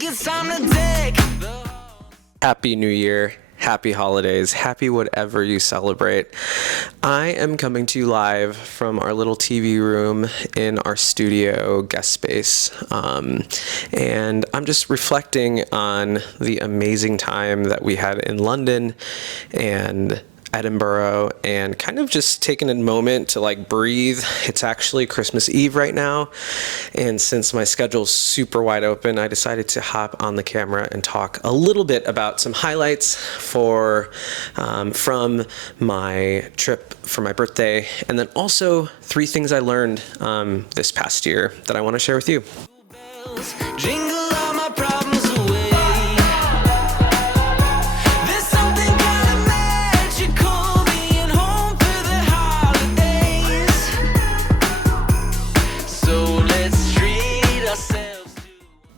think it's time to take Happy New Year, happy holidays, happy whatever you celebrate. I am coming to you live from our little TV room in our studio guest space. And I'm just reflecting on the amazing time that we had in London and Edinburgh, and kind of just taking a moment to like breathe. It's actually Christmas Eve right now, and since my schedule's super wide open, I decided to hop on the camera and talk a little bit about some highlights from my trip for my birthday, and then also 3 things I learned this past year that I want to share with you. jingle all my problems away. There's something kind of magical being home for the holidays. So let's treat ourselves to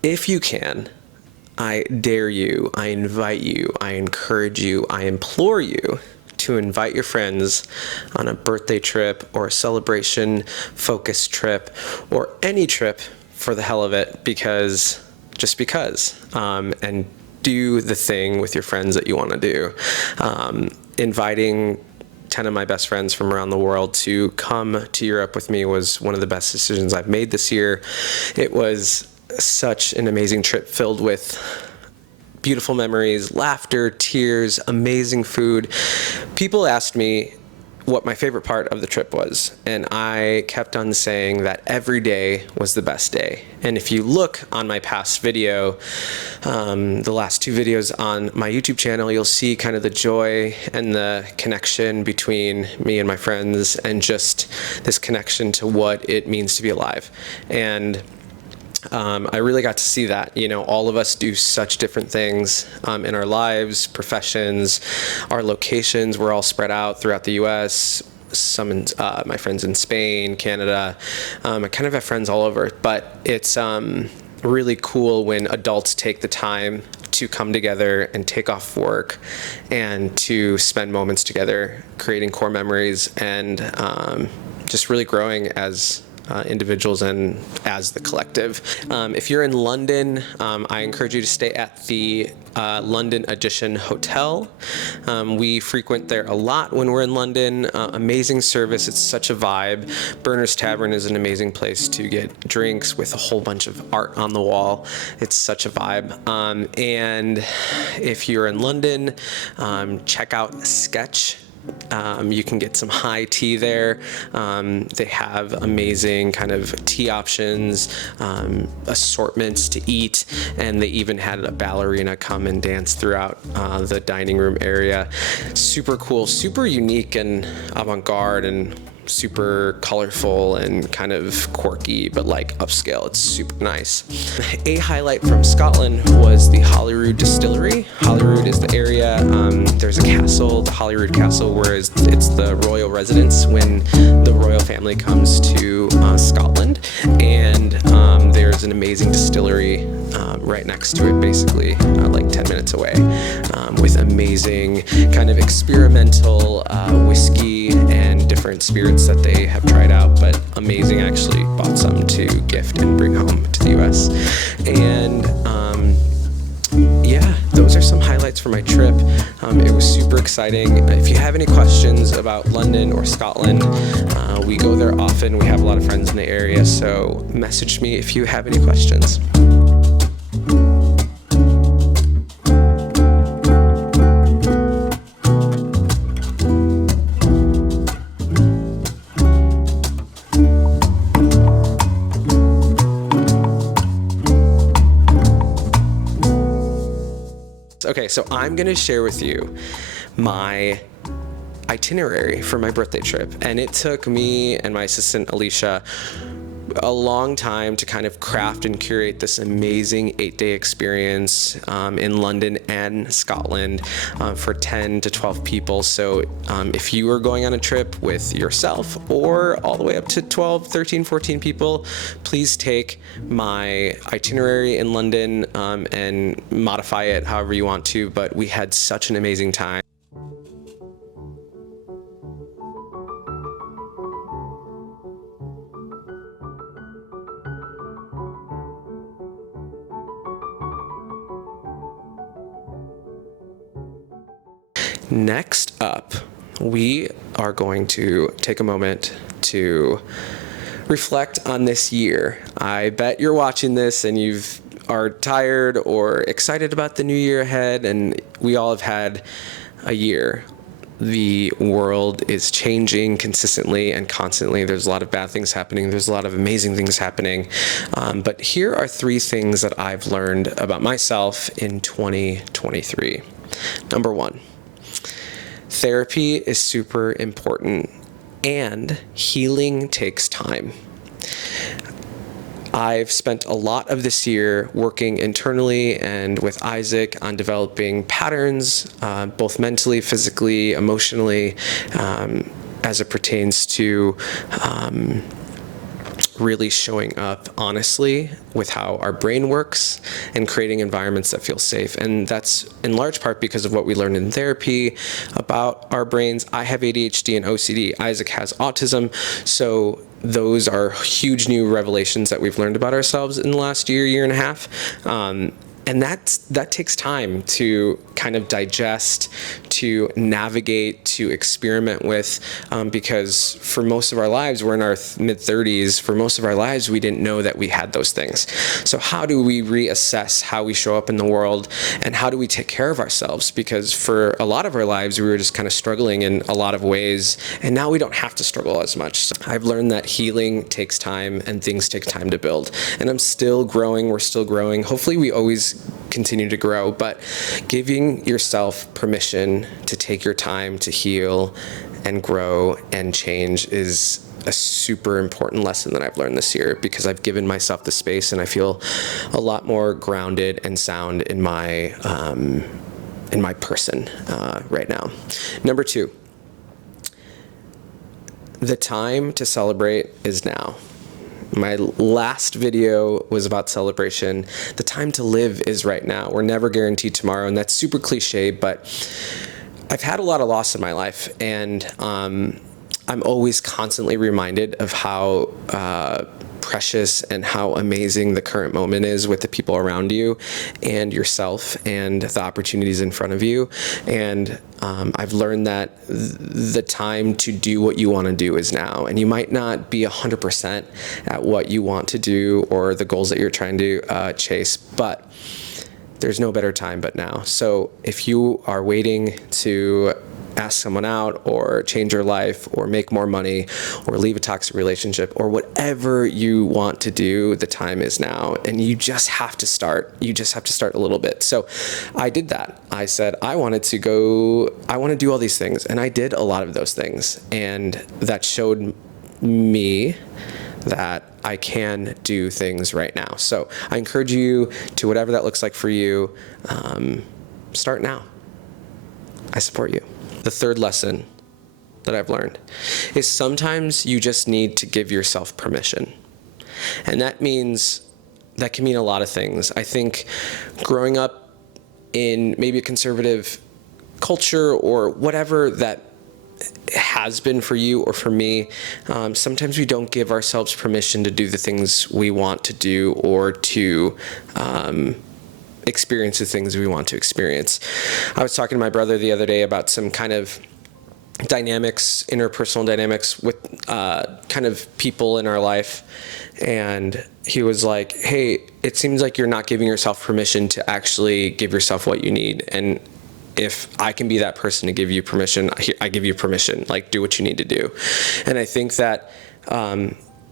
If you can, I dare you, I invite you, I encourage you, I implore you to invite your friends on a birthday trip or a celebration focused trip or any trip for the hell of it, because and do the thing with your friends that you want to do. Inviting 10 of my best friends from around the world to come to Europe with me was one of the best decisions I've made this year. It was such an amazing trip filled with beautiful memories, laughter, tears, amazing food. People asked me what my favorite part of the trip was, and I kept on saying that every day was the best day. And if you look on my past video, the last 2 videos on my YouTube channel, you'll see kind of the joy and the connection between me and my friends, and just this connection to what it means to be alive. And I really got to see that. You know, all of us do such different things in our lives, professions, our locations. We're all spread out throughout the U.S. Some my friends in Spain, Canada. I kind of have friends all over, but it's really cool when adults take the time to come together and take off work and to spend moments together, creating core memories, and just really growing as individuals and as the collective. If you're in London, I encourage you to stay at the London Edition Hotel. We frequent there a lot when we're in London. Amazing service. It's such a vibe. Berners Tavern is an amazing place to get drinks with a whole bunch of art on the wall. It's such a vibe. And if you're in London, check out Sketch. You can get some high tea there. They have amazing kind of tea options, assortments to eat, and they even had a ballerina come and dance throughout the dining room area. Super cool, super unique and avant-garde, and super colorful and kind of quirky, but like upscale. It's super nice. A highlight from Scotland was the Holyrood Distillery. Holyrood is the area. There's a castle, the Holyrood Castle, where it's the royal residence when the royal family comes to Scotland, and there's an amazing distillery right next to it, basically like 10 minutes away, with amazing kind of experimental whiskey and different spirits that they have tried out, but amazing. I actually bought some to gift and bring home to the US. And yeah, those are some highlights for my trip. It was super exciting. If you have any questions about London or Scotland, we go there often. We have a lot of friends in the area, so message me if you have any questions. Okay, so I'm gonna share with you my itinerary for my birthday trip, and it took me and my assistant Alicia a long time to kind of craft and curate this amazing 8-day experience in London and Scotland for 10 to 12 people. So if you are going on a trip with yourself or all the way up to 12, 13, 14 people, please take my itinerary in London and modify it however you want to. But we had such an amazing time. Next up, we are going to take a moment to reflect on this year. I bet you're watching this and you are tired or excited about the new year ahead, and we all have had a year. The world is changing consistently and constantly. There's a lot of bad things happening. There's a lot of amazing things happening. But here are 3 things that I've learned about myself in 2023. Number 1, therapy is super important, and healing takes time. I've spent a lot of this year working internally and with Isaac on developing patterns, both mentally, physically, emotionally, as it pertains to really showing up honestly with how our brain works and creating environments that feel safe. And that's in large part because of what we learned in therapy about our brains. I have ADHD and OCD. Isaac has autism. So those are huge new revelations that we've learned about ourselves in the last year and a half. And that takes time to kind of digest, to navigate, to experiment with, because for most of our lives, we're in our mid-30s. For most of our lives, we didn't know that we had those things. So how do we reassess how we show up in the world, and how do we take care of ourselves? Because for a lot of our lives, we were just kind of struggling in a lot of ways, and now we don't have to struggle as much. So I've learned that healing takes time and things take time to build. And I'm still growing. We're still growing. Hopefully, we always continue to grow, but giving yourself permission to take your time to heal and grow and change is a super important lesson that I've learned this year, because I've given myself the space and I feel a lot more grounded and sound in my person right now. Number 2, the time to celebrate is now. My last video was about celebration. The time to live is right now. We're never guaranteed tomorrow, and that's super cliche, but I've had a lot of loss in my life, and I'm always constantly reminded of how precious and how amazing the current moment is with the people around you and yourself and the opportunities in front of you. And I've learned that the time to do what you want to do is now. And you might not be 100% at what you want to do or the goals that you're trying to chase, but there's no better time but now. So if you are waiting to ask someone out or change your life or make more money or leave a toxic relationship or whatever you want to do, the time is now, and you just have to start. You just have to start a little bit. So I did that. I said, I want to do all these things, and I did a lot of those things, and that showed me that I can do things right now. So I encourage you to, whatever that looks like for you, start now. I support you. The third lesson that I've learned is sometimes you just need to give yourself permission. And that can mean a lot of things. I think growing up in maybe a conservative culture or whatever that has been for you or for me, sometimes we don't give ourselves permission to do the things we want to do or to experience the things we want to experience. I was talking to my brother the other day about some kind of dynamics, interpersonal dynamics with kind of people in our life. And he was like, hey, it seems like you're not giving yourself permission to actually give yourself what you need. And if I can be that person to give you permission, I give you permission, like do what you need to do. And I think that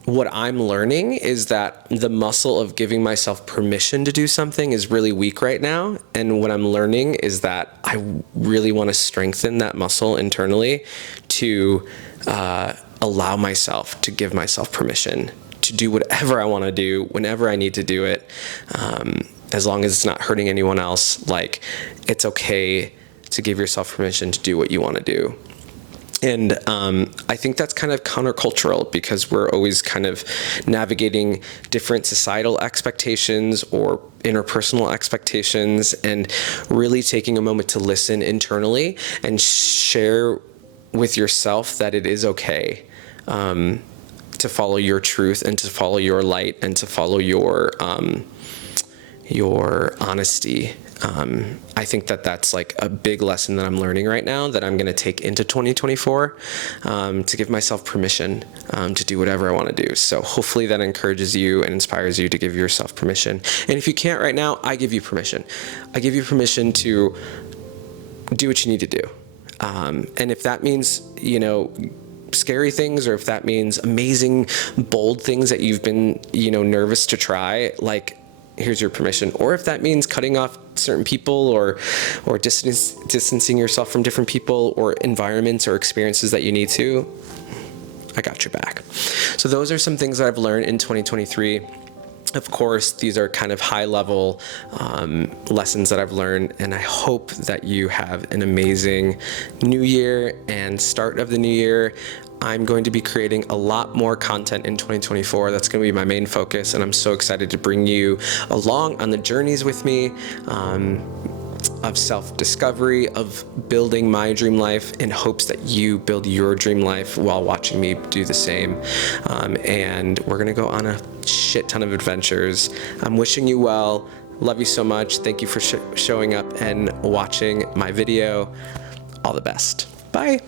what I'm learning is that the muscle of giving myself permission to do something is really weak right now. And what I'm learning is that I really want to strengthen that muscle internally to allow myself to give myself permission to do whatever I want to do, whenever I need to do it, as long as it's not hurting anyone else. Like, it's okay to give yourself permission to do what you want to do. And I think that's kind of countercultural, because we're always kind of navigating different societal expectations or interpersonal expectations, and really taking a moment to listen internally and share with yourself that it is okay to follow your truth and to follow your light and to follow your honesty. I think that that's like a big lesson that I'm learning right now that I'm going to take into 2024, to give myself permission to do whatever I want to do. So hopefully that encourages you and inspires you to give yourself permission. And if you can't right now, I give you permission. I give you permission to do what you need to do. And if that means, scary things, or if that means amazing, bold things that you've been, nervous to try, like, here's your permission. Or if that means cutting off certain people, or distancing yourself from different people or environments or experiences that you need to, I got your back. So those are some things that I've learned in 2023. Of course, these are kind of high-level lessons that I've learned, and I hope that you have an amazing new year and start of the new year. I'm going to be creating a lot more content in 2024. That's going to be my main focus, and I'm so excited to bring you along on the journeys with me of self-discovery, of building my dream life, in hopes that you build your dream life while watching me do the same. And we're going to go on a shit ton of adventures. I'm wishing you well. Love you so much. Thank you for showing up and watching my video. All the best. Bye.